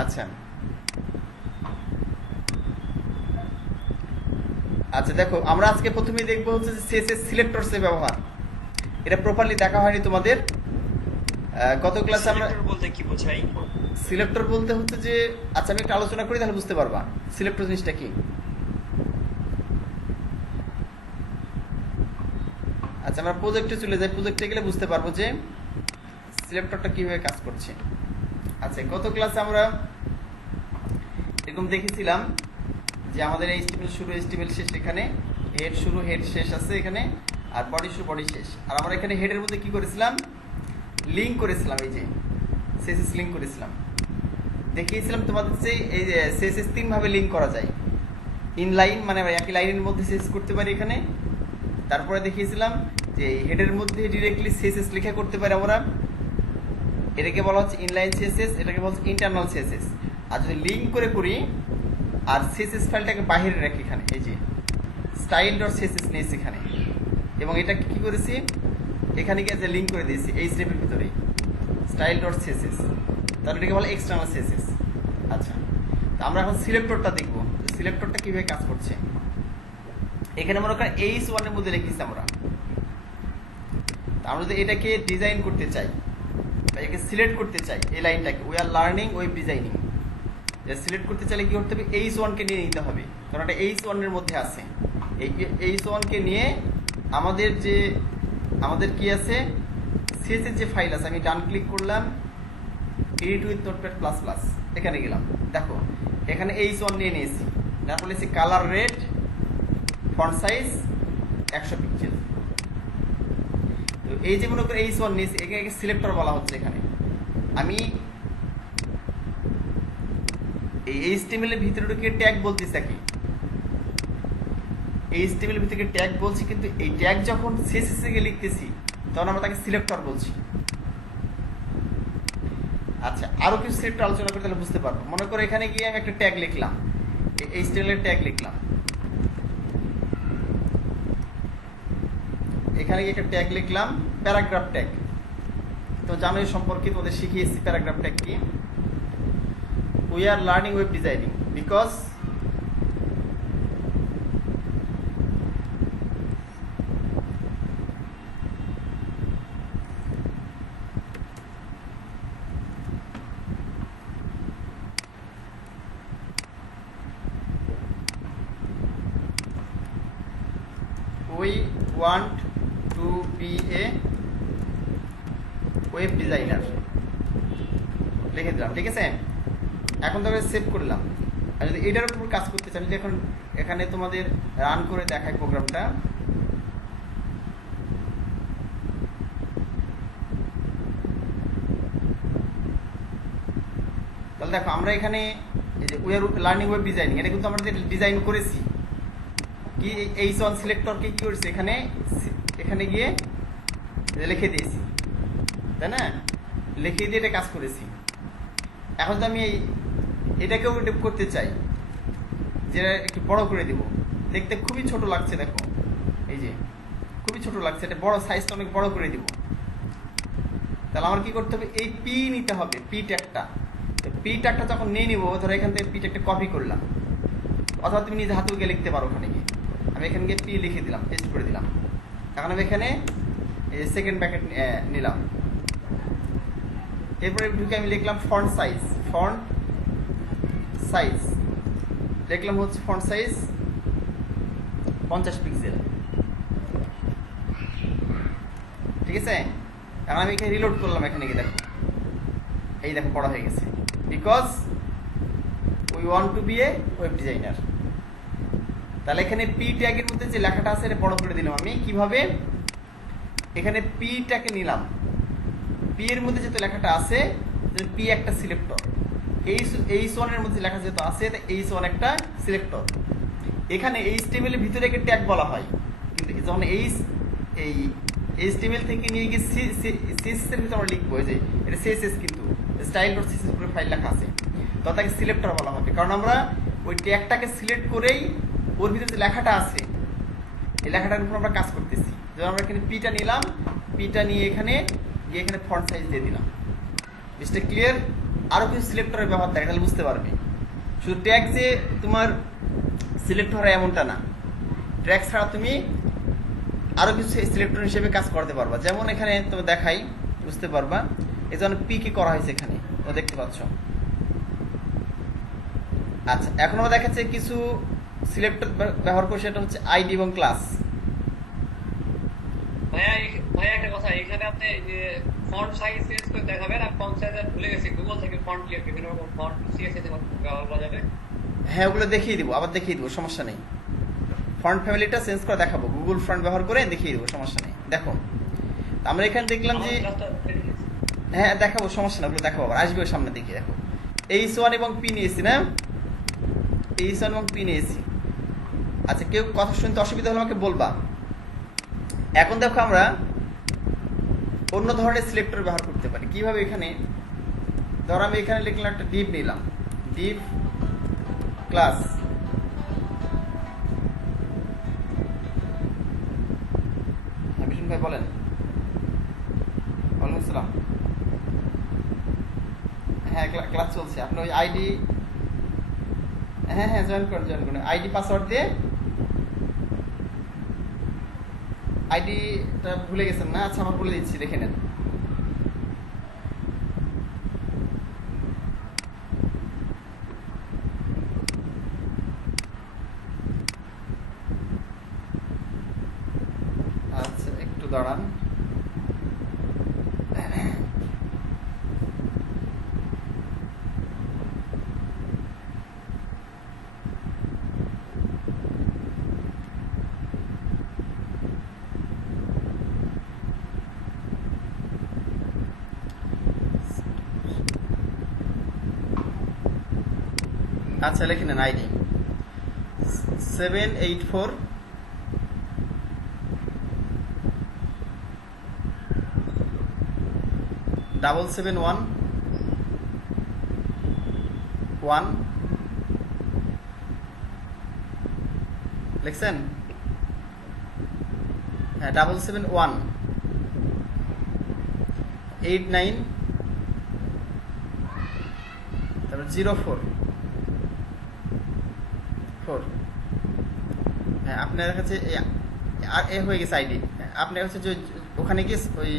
আচ্ছা আচ্ছা, দেখো আমরা আজকে প্রথমেই দেখবো হচ্ছে যে সিএসএস সিলেক্টরস এর ব্যবহার। এটা প্রপারলি দেখা হয়নি তোমাদের। গত ক্লাসে আমরা সিলেক্টর বলতে কি বোঝাই? সিলেক্টর বলতে হচ্ছে যে, আচ্ছা আমি একটা আলোচনা করি তাহলে বুঝতে পারবা সিলেক্টর জিনিসটা কি। আচ্ছা আমরা প্রজেক্টে চলে যাই, প্রজেক্টে গেলে বুঝতে পারবো যে সিলেক্টরটা কিভাবে কাজ করছে। আচ্ছা গত ক্লাসে আমরা এরকম দেখেছিলাম যে আমাদের এইচটিএমএল শুরু এইচটিএমএল শেষ, এখানে হেড শুরু হেড শেষ আছে এখানে, আর বডি শুরু বডি শেষ। আর আমরা এখানে হেডের মধ্যে কি করেছিলাম, লিঙ্ক করেছিলাম, এই যে সিএসএস লিঙ্ক করেছিলাম। দেখিয়েছিলাম তোমাদের যে এই যে সিএসএস তিন ভাবে লিঙ্ক করা যায়। ইনলাইন মানে একই লাইনের মধ্যে সিএসএস করতে পারি এখানে। তারপরে দেখিয়েছিলাম যে হেডের মধ্যে ডিরেক্টলি সিএসএস লেখা করতে পারি আমরা, এটাকে বলা হচ্ছে ইনলাইন সিএসএস, এটাকে বলা হচ্ছে ইন্টারনাল সিএসএস। আর যদি লিঙ্ক করে করি আর সিএসএস ফাইলটাকে বাইরে রাখি, এখানে এই যে স্টাইল ডট সিএসএস নিয়েছি এখানে, এবং এটাকে কি করেছি এখানে গিয়ে যে লিঙ্ক করে দিয়েছি এই স্টেপের ভিতরে স্টাইল ডট সিএসএস, তাহলে এটাকে বলে এক্সটার্নাল সিএসএস। আচ্ছা আমরা এখন সিলেক্টরটা দেখবো, সিলেক্টরটা কিভাবে কাজ করছে। এখানে মনে করেন H1 এর মধ্যে রেখেছি আমরা যদি এটাকে ডিজাইন করতে চাই বা একে সিলেক্ট করতে চাই, এই লাইনটাকে we are learning web designing, select করতে চাইলে কি করতে হবে, H1 কে নিয়ে নিতে হবে, কারণ এটা H1 এর মধ্যে আছে। এই H1 কে নিয়ে আমাদের কি আছে সিএসএস যে ফাইল আছে, আমি ডান ক্লিক করলাম, edit with notepad plus plus, এখানে গেলাম, দেখো এখানে H1 নিয়ে নিয়েছি, তারপর লিখছি colour red, font size 100 pixel. তো এই যে মনে করে H1 নিয়েছি, একে সিলেক্টর বলা হচ্ছে। এখানে আমি এই এইচটিএমএল এর ভিতরে ঢুকে ট্যাগ বলতেছি, কি এইচটিএমএল এর ভিতরে ট্যাগ বলছি, কিন্তু এই ট্যাগ যখন সিএসএস এ লিখতেছি তখন আমরা তাকে সিলেক্টর বলছি। আচ্ছা আরো কিছু সিলেক্টর আলোচনা করতে তাহলে বুঝতে পারবো। মনে করো এখানে গিয়ে আমি একটা ট্যাগ লিখলাম, এইচটিএমএল এর ট্যাগ লিখলাম, এখানে গিয়ে একটা ট্যাগ লিখলাম প্যারাগ্রাফ ট্যাগ। তো জানোই সম্পর্কে তোমাদের শিখিয়েছি প্যারাগ্রাফ ট্যাগ কি। We are learning web designing because we want to be a web designer, লিখে দিলাম, ঠিক আছে। এখন তবে সেভ করলাম। আর যদি এটার উপর কাজ করতে চাই, যদি এখন এখানে তোমাদের রান করে দেখাই প্রোগ্রামটা, তাহলে দেখো আমরা এখানে এই যে we are learning web designing, এটা কিন্তু আমরা ডিজাইন করেছি কি H1 সিলেক্টরকে কি করেছি এখানে গিয়ে লিখে দিয়েছি, তাই না, লিখে দিয়ে এটা কাজ করেছি। এখন তো আমি এটাকেও করতে চাই, যেটা একটু বড় করে দিব, দেখতে খুবই ছোট লাগছে, দেখো এই যে খুবই ছোট লাগছে, এটা বড় সাইজটা অনেক বড় করে দিব। তাহলে আমার কি করতে হবে, এই পি নিতে হবে, পি ট্যাগটা। পি ট্যাগটা যখন নিয়ে নিবো, ধরো এখান থেকে পি ট্যাগটা কপি করলাম, অথবা তুমি নিজে হাতে গিয়ে লিখতে পারো। ওখানে গিয়ে আমি এখানে গিয়ে পি লিখে দিলাম, পেস্ট করে দিলাম। এখন আমি এখানে এই সেকেন্ড ব্র্যাকেট নিলাম, এরপরে ঢুকে আমি লিখলাম ফন্ট সাইজ দেখলাম হচ্ছে ফন্ট সাইজ 50 পিক্সেল, ঠিক আছে। এখন আমি এখানে রিলোড করলাম, এখানে গিয়ে দেখো এই দেখো বড় হয়ে গেছে, because we want to be a web designer. তাহলে এখানে পি ট্যাগের মধ্যে যে লেখাটা আছে এটা বড় করে দিলাম আমি কিভাবে, এখানে পি ট্যাগে নিলাম, পি এর মধ্যে যেহেতু লেখাটা আছে, পি একটা সিলেক্টর, H1 এর মধ্যে লেখা যেহেতু আছে, H1 একটা সিলেক্টর। এখানে HTML এর ভিতরে একটা ট্যাগ বলা হয়, কিন্তু যখন এই HTML থেকে নিয়ে গিয়ে CSS এর ভিতরে আমরা লিখবো, যে এটা CSS কিন্তু স্টাইল ডট CSS করে ফাইল লেখা আছে, তো তাকে সিলেক্টর বলা হবে, কারণ আমরা ওই ট্যাগটাকে সিলেক্ট করেই ওর ভিতরে যে লেখাটা আছে এই লেখাটার উপর আমরা কাজ করতেছি। যেমন আমরা এখানে পিটা নিলাম, পিটা নিয়ে এখানে ফন্ট সাইজ দিয়ে দিলাম, এটা ক্লিয়ার? আরো কিছু সিলেক্টরের ব্যবহার থাকে, তাহলে বুঝতে পারবে। শুধু ট্যাগ যে তোমার সিলেক্ট হয় এমনটা না, ট্যাগ ছাড়া তুমি আরো কিছু সিলেক্টর হিসেবে কাজ করতে পারবা। যেমন এখানে তুমি দেখাই, বুঝতে পারবা। এই জন্য পি কে করা হয়েছে এখানে, তো দেখতে পাচ্ছ। আচ্ছা, এখন আমরা দেখাচ্ছি কিছু সিলেক্টর ব্যবহার করছি, সেটা হচ্ছে আইডি এবং ক্লাস। ভাইয়া একটা কথা, এখানে আপনি যে ফন্ট সাইজ চেঞ্জ করে দেখাবেন, আর ফন্ট সাইজ ভুলে গেছি, গুগল থেকে ফন্ট ক্লিয়ার বিভিন্ন রকম ফন্ট সিএসএস ব্যবহার করা যাবে। হ্যাঁ, ওগুলো দেখিয়ে দিব, আবার দেখিয়ে দিব, সমস্যা নেই। ফন্ট ফ্যামিলিটা চেঞ্জ করে দেখাবো, গুগল ফন্ট ব্যবহার করে দেখিয়ে দিব, সমস্যা নেই। দেখো আমরা এখানে দেখলাম যে হ্যাঁ দেখাবো, সমস্যা না, ওগুলো দেখাবো, আবার আসবে সামনের দিকে। দেখো H1 এবং পি নিয়েছি না, H1 এবং পি নিয়েছি। আচ্ছা, কেউ কথা শুনতে অসুবিধা হলে আমাকে বলবা। এখন দেখো আমরা অন্য ধরনের সিলেক্টর ব্যবহার করতে পারি কিভাবে। এখানে ধরো আমি এখানে লিখলাম একটা ডিভ নিলাম, ডিভ ক্লাস। হ্যাঁ বিষ্ণু ভাই বলেন। ওয়ালাইকুম আসসালাম। হ্যাঁ ক্লাস চলছে, আপনি ওই আইডি, হ্যাঁ হ্যাঁ জয়েন করুন। আইডি পাসওয়ার্ড দিয়ে, আইডিটা ভুলে গেছেন না? আচ্ছা আমার বলে দিচ্ছি, দেখে নেন। আচ্ছা একটু দাঁড়ান। আচ্ছা লিখে নেন আইডি 784 771 1 লিখছেন? হ্যাঁ 771 89 তারপর 04 4। হ্যাঁ আপনার কাছে আর এ হয়ে গেছে আইডি। আপনি হচ্ছে যে ওখানে গিয়ে ওই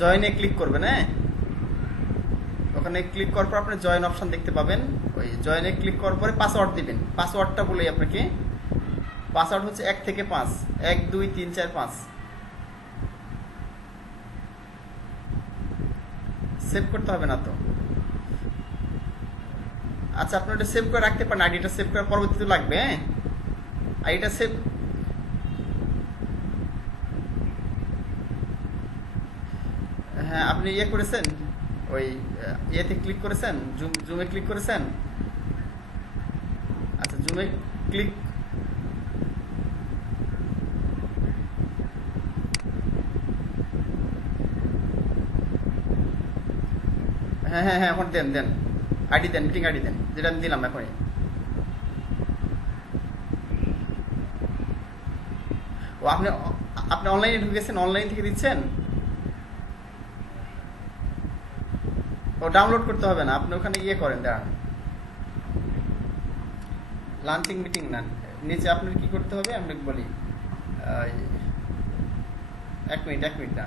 জয়েনে ক্লিক করবেন। হ্যাঁ ওখানে ক্লিক করার পর আপনি জয়েন অপশন দেখতে পাবেন। ওই জয়েনে ক্লিক করার পরে পাসওয়ার্ড দিবেন। পাসওয়ার্ডটা বলি আপনাকে, পাসওয়ার্ড হচ্ছে 1 থেকে 5, 1 2 3 4 5। সেভ করতে হবে না তো? আচ্ছা আপনি ওটা সেভ করে রাখতে পারেন, আইডিটা সেভ করার পরবর্তীতে লাগবে। হ্যাঁ আইডিটা সেভ, হ্যাঁ আপনি ইয়ে করেছেন, ওই ইয়েতে ক্লিক করেছেন, জুমে ক্লিক করেছেন। আচ্ছা জুমে ক্লিক, হ্যাঁ হ্যাঁ হ্যাঁ এখন দেন আইডি দেন, মিটিং আইডি দেন, যেটা আমি দিলাম এখনই। ও আপনি অনলাইনে ঢুকেছেন, অনলাইন থেকে দিচ্ছেন? ও ডাউনলোড করতে হবে না, আপনি ওখানে ইয়ে করেন, দাঁড়ান। লাঞ্চিং মিটিং না, নিচে আপনার কি করতে হবে আমি বলি। 1 মিনিট না,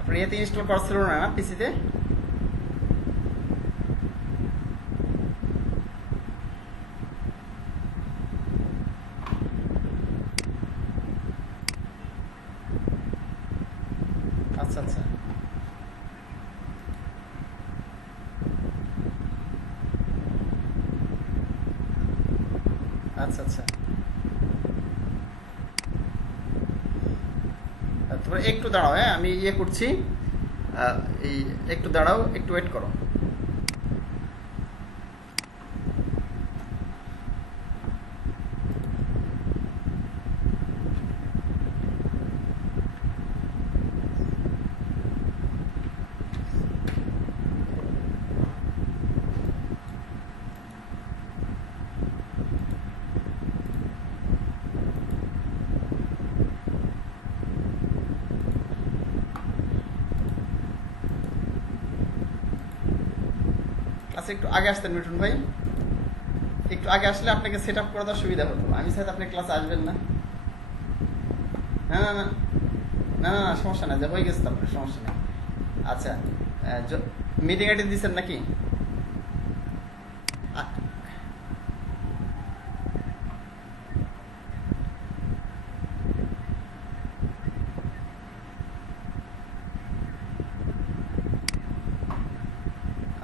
আপনার ইয়েতে ইনস্টল করা ছিল না পিসিতে? আচ্ছা আচ্ছা আচ্ছা আচ্ছা তোমরা একটু দাঁড়াও। হ্যাঁ আমি ইয়ে করছি, এই একটু দাঁড়াও, একটু ওয়েট করো। আচ্ছা একটু আগে আসতেন মিঠুন ভাই, একটু আগে আসলে আপনাকে সেট আপ করে দেওয়ার সুবিধা হতো। আমি সাথে আপনি ক্লাসে আসবেন না। না না না না না না, সমস্যা নাই, হয়ে গেছে তো আপনার, সমস্যা নেই। আচ্ছা মিটিং আইডি দিচ্ছেন নাকি?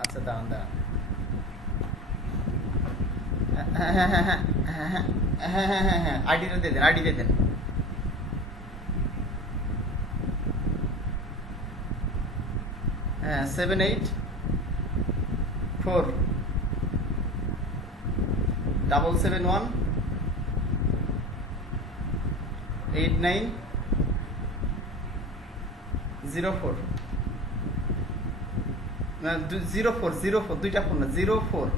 আচ্ছা দাঁড়ান দাঁড়ান, হ্যাঁ হ্যাঁ হ্যাঁ হ্যাঁ হ্যাঁ হ্যাঁ হ্যাঁ হ্যাঁ হ্যাঁ হ্যাঁ আইডিটা দিয়ে দেন, আইডি দিয়ে দেন। 784-771-8904 04 দুইটা ফোন না, 04।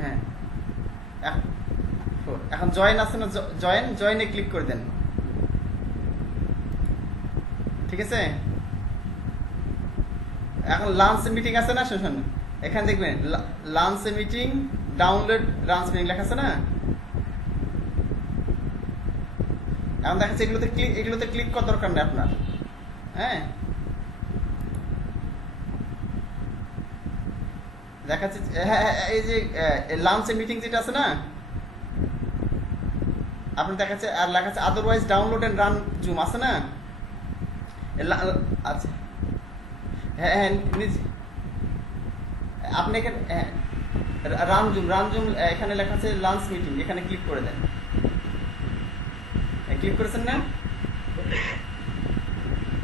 হ্যাঁ এখন জয়েন আছে না, জয়েনে ক্লিক করে দেন, ঠিক আছে? এখন লাঞ্চ মিটিং আছে না, শোষণ এখানে দেখবেন lunch meeting download lunch meeting লেখা আছে না। এখন দেখাচ্ছে এগুলোতে ক্লিক করার দরকার নেই আপনার। হ্যাঁ দেখাচ্ছে, এই যে লাঞ্চ মিটিং যেটা আছে না, আপনার দেখাচ্ছে আর লেখাচ্ছে otherwise download and run zoom আছে না। আচ্ছা হ্যাঁ হ্যাঁ আপনি এখানে রান জুম এখানে লেখা আছে লাঞ্চ মিটিং, এখানে ক্লিক করে দেন। ক্লিক করেছেন না?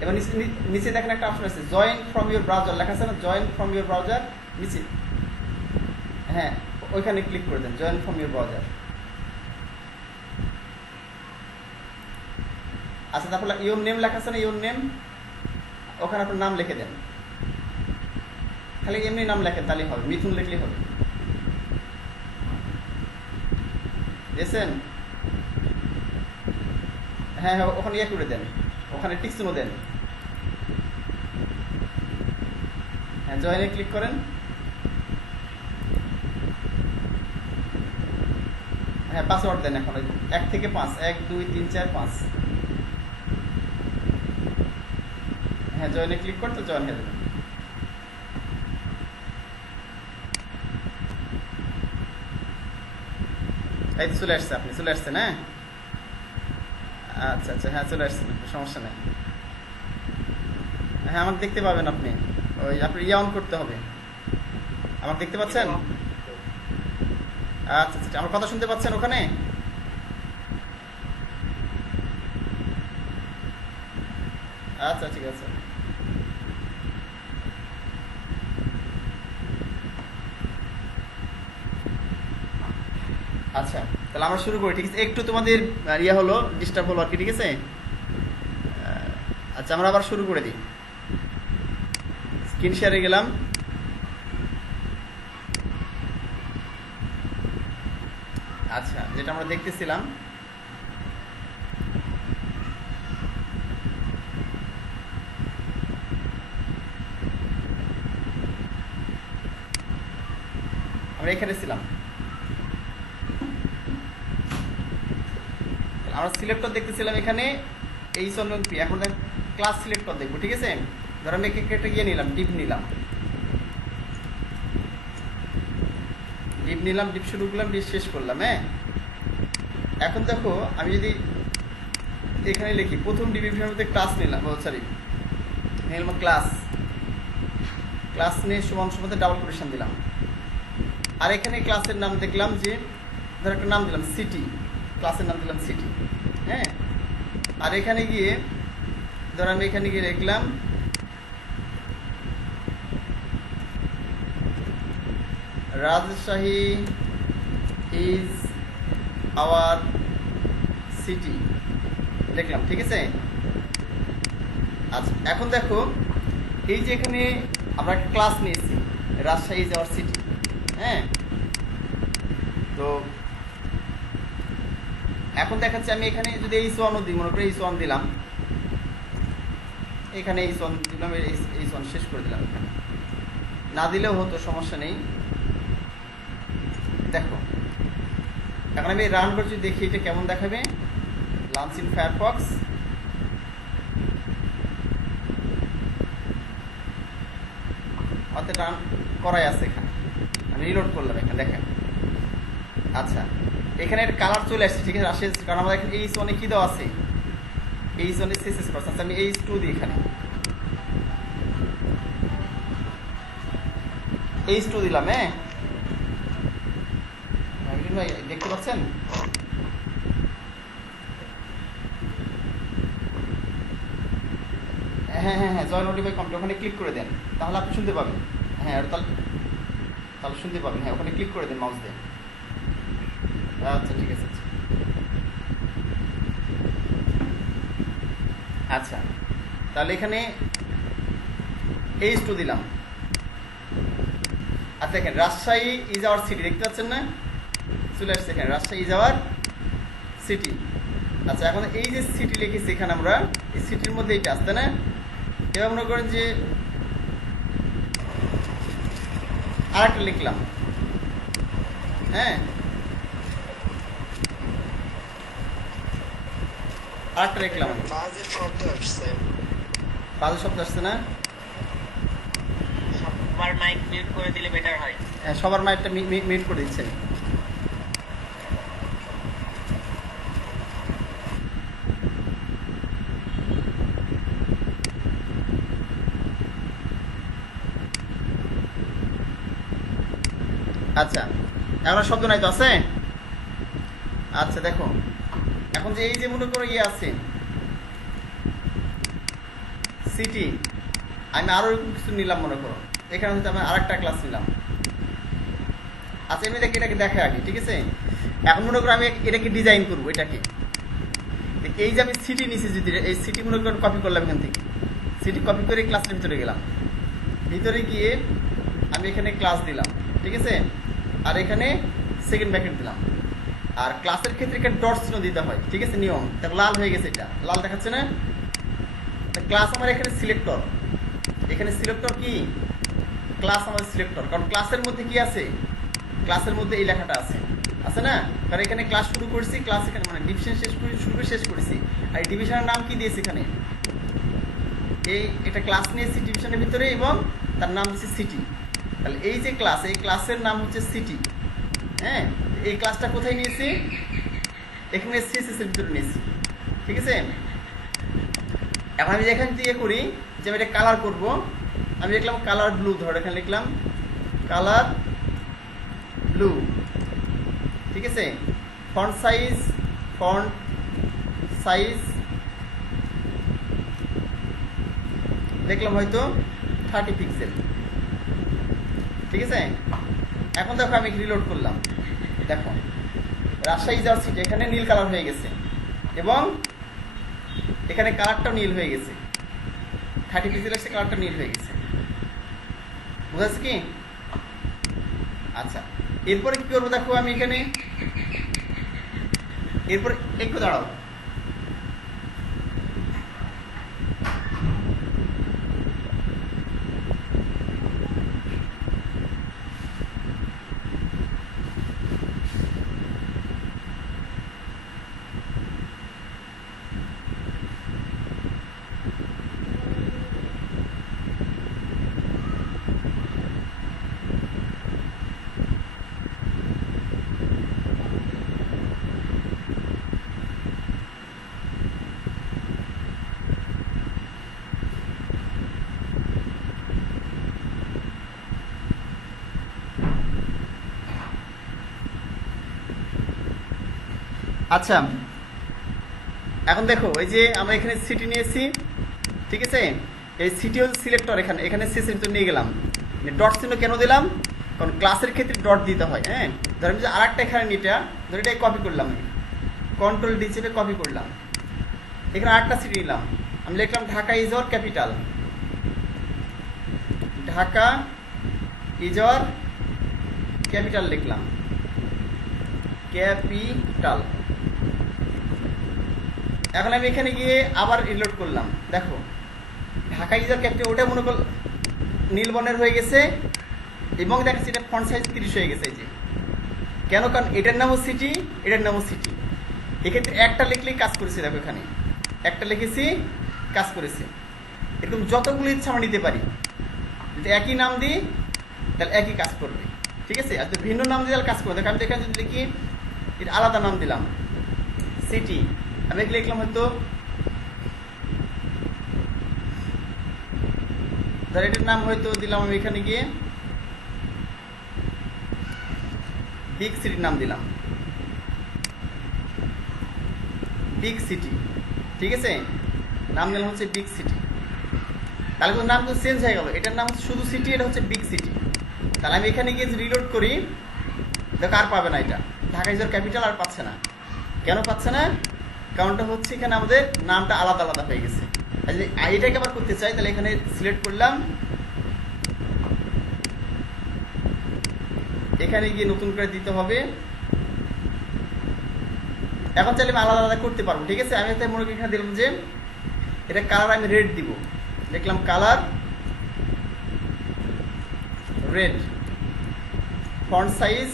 এবার নিচে দেখেন একটা অপশন আছে জয়েন ফ্রম ইউর ব্রাউজার লেখা আছে না, জয়েন ফ্রম ইউর ব্রাউজার নিচে, হ্যাঁ ওইখানে ক্লিক করে দেন, জয়েন ফ্রম ইউর ব্রাউজার। আচ্ছা তারপর ইউর নেম লেখা আছে না, ইউর নেম, ওখানে আপনার নাম লিখে দেন, খালি এমনি নাম লেখেন তাহলেই হবে, মিথুন লিখলেই হবে। দেখছেন? হ্যাঁ হ্যাঁ ওখানে ইয়ে করে দেন, ওখানে টিকচিহ্ন দেন। হ্যাঁ জয়েনে ক্লিক করেন। হ্যাঁ পাসওয়ার্ড দেন এখন 1 থেকে 5, 1 2 3 4 5। হ্যাঁ জয়েনে ক্লিক করতে জয়েন হয়ে যাবেন। এই তো চলে আসছে, আপনি চলে আসছেন। হ্যাঁ আচ্ছা আচ্ছা হ্যাঁ চলে আসছেন, সমস্যা নেই। হ্যাঁ আমাকে দেখতে পাবেন আপনি, ওই আপনি অন করতে হবে। আমাকে দেখতে পাচ্ছেন? আচ্ছা আচ্ছা আমার কথা শুনতে পাচ্ছেন ওখানে? আচ্ছা ঠিক আছে। আচ্ছা তাহলে আমরা শুরু করি, ঠিক আছে? একটু তোমাদের ইয়ে হলো, ডিস্টার্ব হলো আর কি, ঠিক আছে? আচ্ছা আমরা আবার শুরু করে দিই। স্ক্রিন শেয়ারে গেলাম। আচ্ছা যেটা আমরা দেখতেছিলাম, আমরা এখানে ছিলাম, আমরা সিলেক্টর দেখতেছিলাম এখানে এই সলভেন পি। এখন ক্লাস সিলেক্টর দেখবো, ঠিক আছে? ধর আমি একটা গিয়ে নিলাম, ডিপ নিলাম, ডিপ শুরু করলাম, ডিপ শেষ করলাম। হ্যাঁ এখন দেখো আমি যদি এখানে লিখি প্রথম ডিভিশনের মধ্যে ক্লাস নিলাম, সরি নিলাম ক্লাস নিয়ে সমান সমাতে ডাবল কোটেশন দিলাম। আর এখানে ক্লাসের নাম দেখলাম যে ধর একটা নাম দিলাম সিটি, ক্লাসের নাম দিলাম সিটি। হ্যাঁ আর এখানে গিয়ে ধর আমি এখানে গিয়ে লিখলাম রাজশাহী ইজ আওয়ার সিটি দেখলাম, ঠিক আছে? আচ্ছা এখন দেখো এই যে এখানে আমরা একটা ক্লাস নিয়েছি রাজশাহী ইজ আওয়ার সিটি। হ্যাঁ তো এখন দেখাচ্ছে আমি এখানে যদি H1 দিই, মনে করি H1 দিলাম, এখানে H1 দিলাম, H1 শেষ করে দিলাম এখানে। না দিলেও হতো, সমস্যা নেই। দেখো এখন আমি রান করে যদি দেখি এটা কেমন দেখাবে। লঞ্চ ইন ফায়ারফক্স, অর্থাৎ রান করাই আছে এখানে। আমি রিলোড করলাম এখানে, দেখেন। আচ্ছা, এখানে একটা কালার চলে আসছে, ঠিক আছে, আসে, কারণ আমাদের এখানে H1 কি দেওয়া আছে, H1 সিএসএস করছে। আচ্ছা, আমি H2 দিই এখানে, H2 দিলাম। হ্যাঁ ভাই দেখতে পাচ্ছেন? হ্যাঁ হ্যাঁ হ্যাঁ, জয় নোটিফাই কমপ্লিট, ওখানে ক্লিক করে দেন, তাহলে আপনি শুনতে পাবেন। হ্যাঁ তাহলে তাহলে শুনতে পাবেন। হ্যাঁ ওখানে ক্লিক করে দেন মাউস দিয়ে। আচ্ছা ঠিক আছে। আচ্ছা তাহলে এখানে H2 দিলাম। আচ্ছা দেখেন, রাজশাহী ইজ আওয়ার সিটি, দেখতে পাচ্ছেন না? চলে আসছে এখানে, রাজশাহী ইজ আওয়ার সিটি। আচ্ছা এখন এই যে সিটি লিখেছি এখানে, আমরা এই সিটির মধ্যে এইটা আসতে না, এবার মনে করেন যে আরেকটা লিখলাম। হ্যাঁ আরেকটা লিখলাম, বাজে শব্দ আসছে না? সবার মাইক মিউট করে দিলে বেটার হয়। হ্যাঁ সবার মাইকটা মিউট করে দিচ্ছেন। আচ্ছা এখন শব্দ নাই তো, আছে? আচ্ছা দেখো এখন যে এই যে মনে করো ইয়ে আছে সিটি, আমি আরো এরকম কিছু নিলাম, মনে করো এখানে হচ্ছে আমি আরেকটা ক্লাস নিলাম। আচ্ছা আমি এটাকে দেখে আগে, ঠিক আছে? এখন মনে করো আমি এটাকে ডিজাইন করবো, এটাকে এই যে আমি সিটি নিছি, যদি এই সিটি মনে করো কপি করলাম এখান থেকে, সিটি কপি করে ক্লাসের ভিতরে গেলাম, ভিতরে গিয়ে আমি এখানে ক্লাস দিলাম, ঠিক আছে, আর এখানে সেকেন্ড ব্র্যাকেট দিলাম। আর ক্লাসের ক্ষেত্রে এখানে ডট চিহ্ন দিতে হয়, ঠিক আছে, নিয়ম। তারপর লাল হয়ে গেছে, এটা লাল দেখাচ্ছে না? ক্লাস আমার এখানে সিলেক্টর, এখানে সিলেক্টর কি ক্লাস আমার সিলেক্টর, কারণ ক্লাসের মধ্যে কি আছে, ক্লাসের মধ্যে এই লেখাটা আছে না? কারণ এখানে ক্লাস শুরু করছি, ক্লাস এখানে মানে ডিভিশন শুরু করে শেষ করেছি, আর এই ডিভিশনের নাম কি দিয়েছি এখানে, এই এটা ক্লাস নিয়েছি ডিভিশনের ভিতরে এবং তার নাম দিচ্ছি সিটি। তাহলে এই যে ক্লাস, এই ক্লাসের নাম হচ্ছে সিটি। হ্যাঁ এই ক্লাসটা কোথায় নিয়েছি, এখানে সিএসএস এর ভিতরে নিয়েছি, ঠিক আছে। এখন আমি এখান থেকে করি যে আমি এটা কালার করব, আমি লিখলাম কালার ব্লু, ধরো এখানে লিখলাম কালার ব্লু, ঠিক আছে। ফন্ট সাইজ দেখলাম হয়তো 30 পিক্সেল, ঠিক আছে। এখন দেখো আমি রিলোড করলাম, দেখো রাজশাহী যাওয়ার সিটি এখানে নীল কালার হয়ে গেছে এবং এখানে কালারটাও নীল হয়ে গেছে, 30 পিক্সেল এসে কালারটা নীল হয়ে গেছে, বুঝাচ্ছে কি? আচ্ছা এরপরে কি করবো দেখো, আমি এখানে এরপরে একটু দাঁড়াও, আচ্ছা এখন দেখো এই যে আমরা এখানে সিটি নিয়েছি, ঠিক আছে, এই সিটি হচ্ছে সিলেক্টর, এখানে সিএসএস ভিতরে নিয়ে গেলাম। ডট চিহ্ন কেন দিলাম, কারণ ক্লাসের ক্ষেত্রে ডট দিতে হয়। হ্যাঁ ধরেন যে আর একটা এখানে নিটা ধরে এটাই কপি করলাম, আমি কন্ট্রোল ডি চেপে কপি করলাম, এখানে আরেকটা সিটি নিলাম, আমি লিখলাম Dhaka is our capital, Dhaka is our capital লিখলাম, ক্যাপিটাল। এখন আমি এখানে গিয়ে আবার রিলোড করলাম, দেখো ঢাকা ইজ আওয়ার ক্যাপিটাল, ওটা মনে করল নীল বর্ণের হয়ে গেছে, এবং দেখাচ্ছি এটা ফন্ট সাইজ 30 হয়ে গেছে। এই যে কেন, কারণ এটার নামও সিটি, এটার নামও সিটি। এক্ষেত্রে একটা লিখলেই কাজ করেছি। দেখো এখানে একটা লিখেছি, কাজ করেছি। এরকম যতগুলো ইচ্ছা আমরা নিতে পারি। যদি একই নাম দিই তাহলে একই কাজ করবে, ঠিক আছে। আর যদি ভিন্ন নাম দিই তাহলে কাজ করবে। দেখো আমি এখানে যদি লিখি, এর আলাদা নাম দিলাম সিটি, আমি এখানে লিখলাম হয়তো ধর এটার নাম হয়তো দিলাম আমি এখানে গিয়ে বিগ সিটির নাম দিলাম, বিগ সিটি, ঠিক আছে। নাম দিলাম হচ্ছে বিগ সিটি। তাহলে কিন্তু নাম তো চেঞ্জ হয়ে গেল। এটার নাম হচ্ছে শুধু সিটি, এটা হচ্ছে বিগ সিটি। তাহলে আমি এখানে গিয়ে রিলোড করি, দেখো আর পাবে না। এটা ঢাকা ইজ ক্যাপিটাল আর পাচ্ছে না। কেন পাচ্ছে না? কারণটা হচ্ছে এখানে আমাদের নামটা আলাদা আলাদা হয়ে গেছে। আর যদি এটাকে আবার করতে চাই তাহলে এখানে সিলেক্ট করলাম, এখানে গিয়ে নতুন করে দিতে হবে। এখন চাইলে আমি আলাদা আলাদা করতে পারবো, ঠিক আছে। আমি মনে করি এখানে দিলাম যে এটা কালার আমি রেড দিব, দেখলাম colour red, font size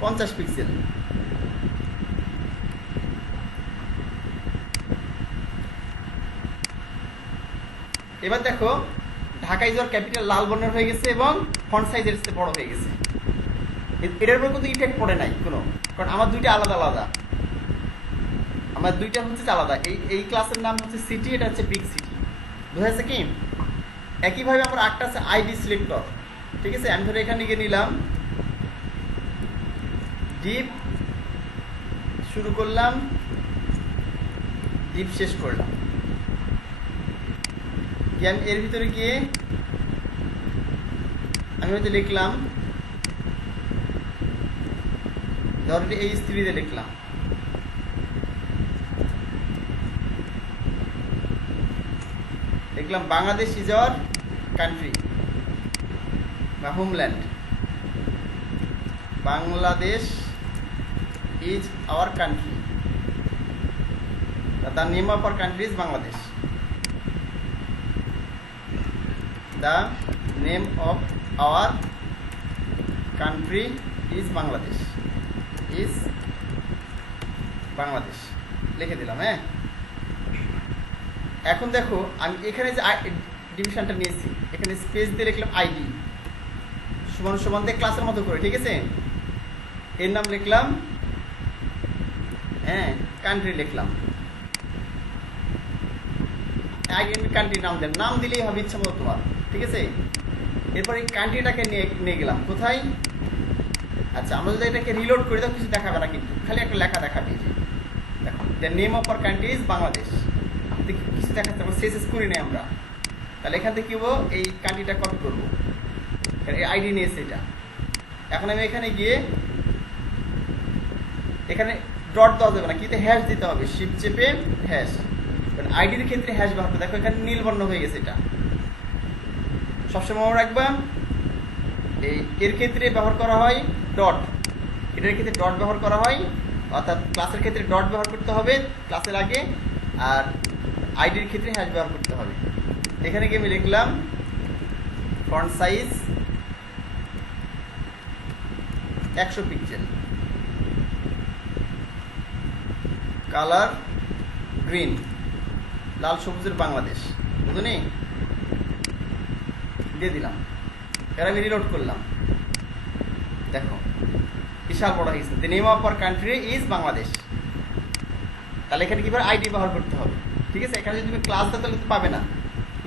50 pixel. এবার দেখো ঢাকা ইজ ক্যাপিটাল লাল বর্ণের হয়ে গেছে এবং ফন্ট সাইজ এর চেয়ে বড় হয়ে গেছে। এটার উপর কিন্তু ইফেক্ট পড়ে নাই কোনো, কারণ আমার দুইটা আলাদা আলাদা। আমার দুইটা হচ্ছে আলাদা। এই ক্লাসের নাম হচ্ছে সিটি, এটা হচ্ছে বিগ সিটি। বুঝা যাচ্ছে কি? একইভাবে আমার একটা আছে আইডি সিলেক্টর, ঠিক আছে। আমি ধরে এখানে গিয়ে নিলাম, ডিপ শুরু করলাম, ডিপ শেষ করলাম। আমি এর ভিতরে গিয়ে আমি হয়তো লিখলাম ধরলে এই স্ত্রীতে লিখলাম, লিখলাম বাংলাদেশ ইজ আওয়ার কান্ট্রি বা homeland, Bangladesh is our country, the name of our country is Bangladesh, the name of our country is Bangladesh, is Bangladesh লিখে দিলাম। হ্যাঁ, এখন দেখো আমি এখানে যে ডিভিশনটা নিয়েছি, এখানে স্পেস দিয়ে লিখলাম আইডি সমান সমান দিয়ে ক্লাসের মতো করে, ঠিক আছে। এর নাম লিখলাম, হ্যাঁ, কান্ট্রি লিখলাম, কান্ট্রি নাম দেন, নাম দিলেই হবে ইচ্ছা মতো তোমার, ঠিক আছে। এরপর এই কান্ট্রিটাকে নিয়ে গেলাম কোথায়? আচ্ছা, আমরা যদি এটাকে রিলোড করি তো কিছু দেখাবে না, কিন্তু খালি একটা লেখা দেখাবে। দেখো the name of our country is Bangladesh, কিছু দেখাতে পারবো, শেষ করি নাই আমরা। তাহলে এখান থেকে কি হবো, এই কান্ট্রিটা কপি করবো, আইডি নিয়েছে এটা। এখন আমি এখানে গিয়ে এখানে ডট দেওয়া যাবে না, কিন্তু হ্যাশ দিতে হবে, শিফট চেপে হ্যাশ। আইডির ক্ষেত্রে হ্যাশ ব্যবহার করতে, দেখো এখানে নীল বর্ণ হয়ে গেছে। এটা সবসময় মনে রাখবা, এর ক্ষেত্রে ব্যবহার করা হয় ডট, এটার ক্ষেত্রে ডট ব্যবহার করা হয়, অর্থাৎ ক্লাসের ক্ষেত্রে ডট ব্যবহার করতে হবে ক্লাসের আগে, আর আইডির ক্ষেত্রে হ্যাশ ব্যবহার করতে হবে। এখানে গিয়ে আমি লিখলাম font size 100 pixel, colour green, লাল সবুজের বাংলাদেশ, বুঝলি? দিয়ে দিলাম। এবার আমি রিলোড করলাম, দেখো বিশাল বড় হয়ে গেছে। The name of our country is Bangladesh. তাহলে এখানে কি আইডি ব্যবহার করতে হবে, ঠিক আছে। এখানে যদি তুমি ক্লাস দাও তাহলে কিন্তু পাবে না,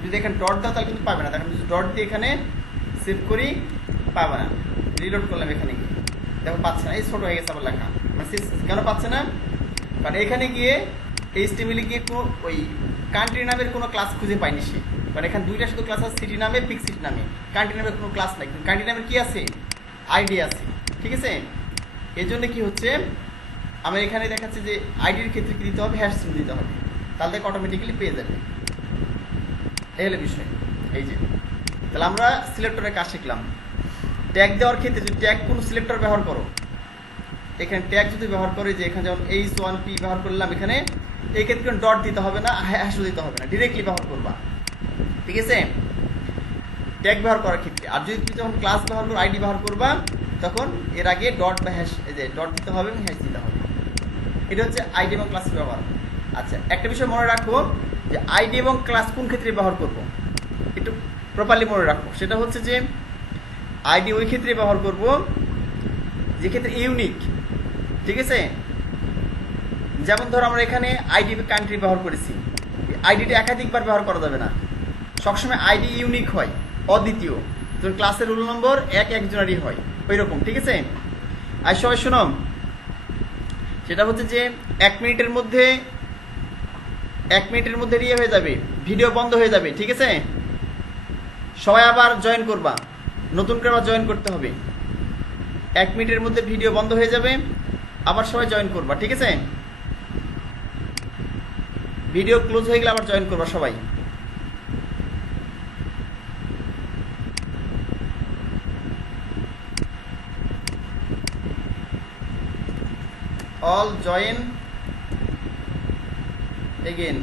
যদি এখানে ডট দাও তাহলে কিন্তু পাবে না। দেখো যদি ডট দিয়ে এখানে সেভ করি পাবে না। রিলোড করলাম, এখানে গিয়ে দেখো পাচ্ছে না, এই ছোট হয়ে গেছে আমার লেখা। কেন পাচ্ছে না? কারণ এখানে গিয়ে এইচটিএমএল গিয়ে কোনো ওই কান্ট্রি নামের কোনো ক্লাস খুঁজে পাইনি সে, কারণ এখানে দুইটা শুধু ক্লাস আছে, সিটি নামে, বিগ সিটি নামে। কান্ট্রি নামের কোনো ক্লাস নাই, কিন্তু কান্ট্রি নামের কি আছে? আইডি আছে, ঠিক আছে। এই জন্য কি হচ্ছে, আমার এখানে দেখাচ্ছে যে আইডির ক্ষেত্রে কি দিতে হবে, হ্যাশ চিহ্ন দিতে হবে, তাহলে অটোমেটিক্যালি পেয়ে যাবে। এই হলো বিষয়। এই যে তাহলে আমরা সিলেক্টরের কাজ শিখলাম। ট্যাগ দেওয়ার ক্ষেত্রে যদি ট্যাগ কোনো সিলেক্টর ব্যবহার করো, এখানে ট্যাগ যদি ব্যবহার করে, যে এখানে যেমন H1P ব্যবহার করলাম, এখানে এই ক্ষেত্রে ডট দিতে হবে না, হ্যাশও দিতে হবে না, ডিরেক্টলি ব্যবহার করবা, ঠিক আছে। ট্যাগ ব্যবহার করার ক্ষেত্রে। আর যদি তুমি যখন ক্লাস ব্যবহার করো, আইডি ব্যবহার করবা, তখন এর আগে ডট বা হ্যাশ, এই যে ডট দিতে হবে এবং হ্যাশ দিতে হবে। এটা হচ্ছে আইডি এবং ক্লাস ব্যবহার। আচ্ছা, একটা বিষয় মনে রাখো যে আইডি এবং ক্লাস কোন ক্ষেত্রে ব্যবহার করব, একটু প্রপারলি মনে রাখো। সেটা হচ্ছে যে আইডি ওই ক্ষেত্রে ব্যবহার করব যে ক্ষেত্রে ইউনিক, ঠিক আছে? যেমন ধরো আমরা এখানে আইডি কান্ট্রি ব্যবহার করেছি, আইডিটা একাধিকবার ব্যবহার করা যাবে না, সবসময় আইডি ইউনিক হয়, অদ্বিতীয়। যেমন ক্লাসের রোল নম্বর একজনেরই হয়, ওই রকম, ঠিক আছে? আর সবাই শোনো, সেটা হচ্ছে যে 1 মিনিটের মধ্যে ইয়ে হয়ে যাবে, ভিডিও বন্ধ হয়ে যাবে, ঠিক আছে? সবাই আবার জয়েন করবা, নতুন করে আবার জয়েন করতে হবে। 1 মিনিটের মধ্যে ভিডিও বন্ধ হয়ে যাবে, আবার সবাই জয়েন করবা, ঠিক আছে? ভিডিও ক্লোজ হয়ে গেলে আবার জয়েন করবা সবাই। All join again.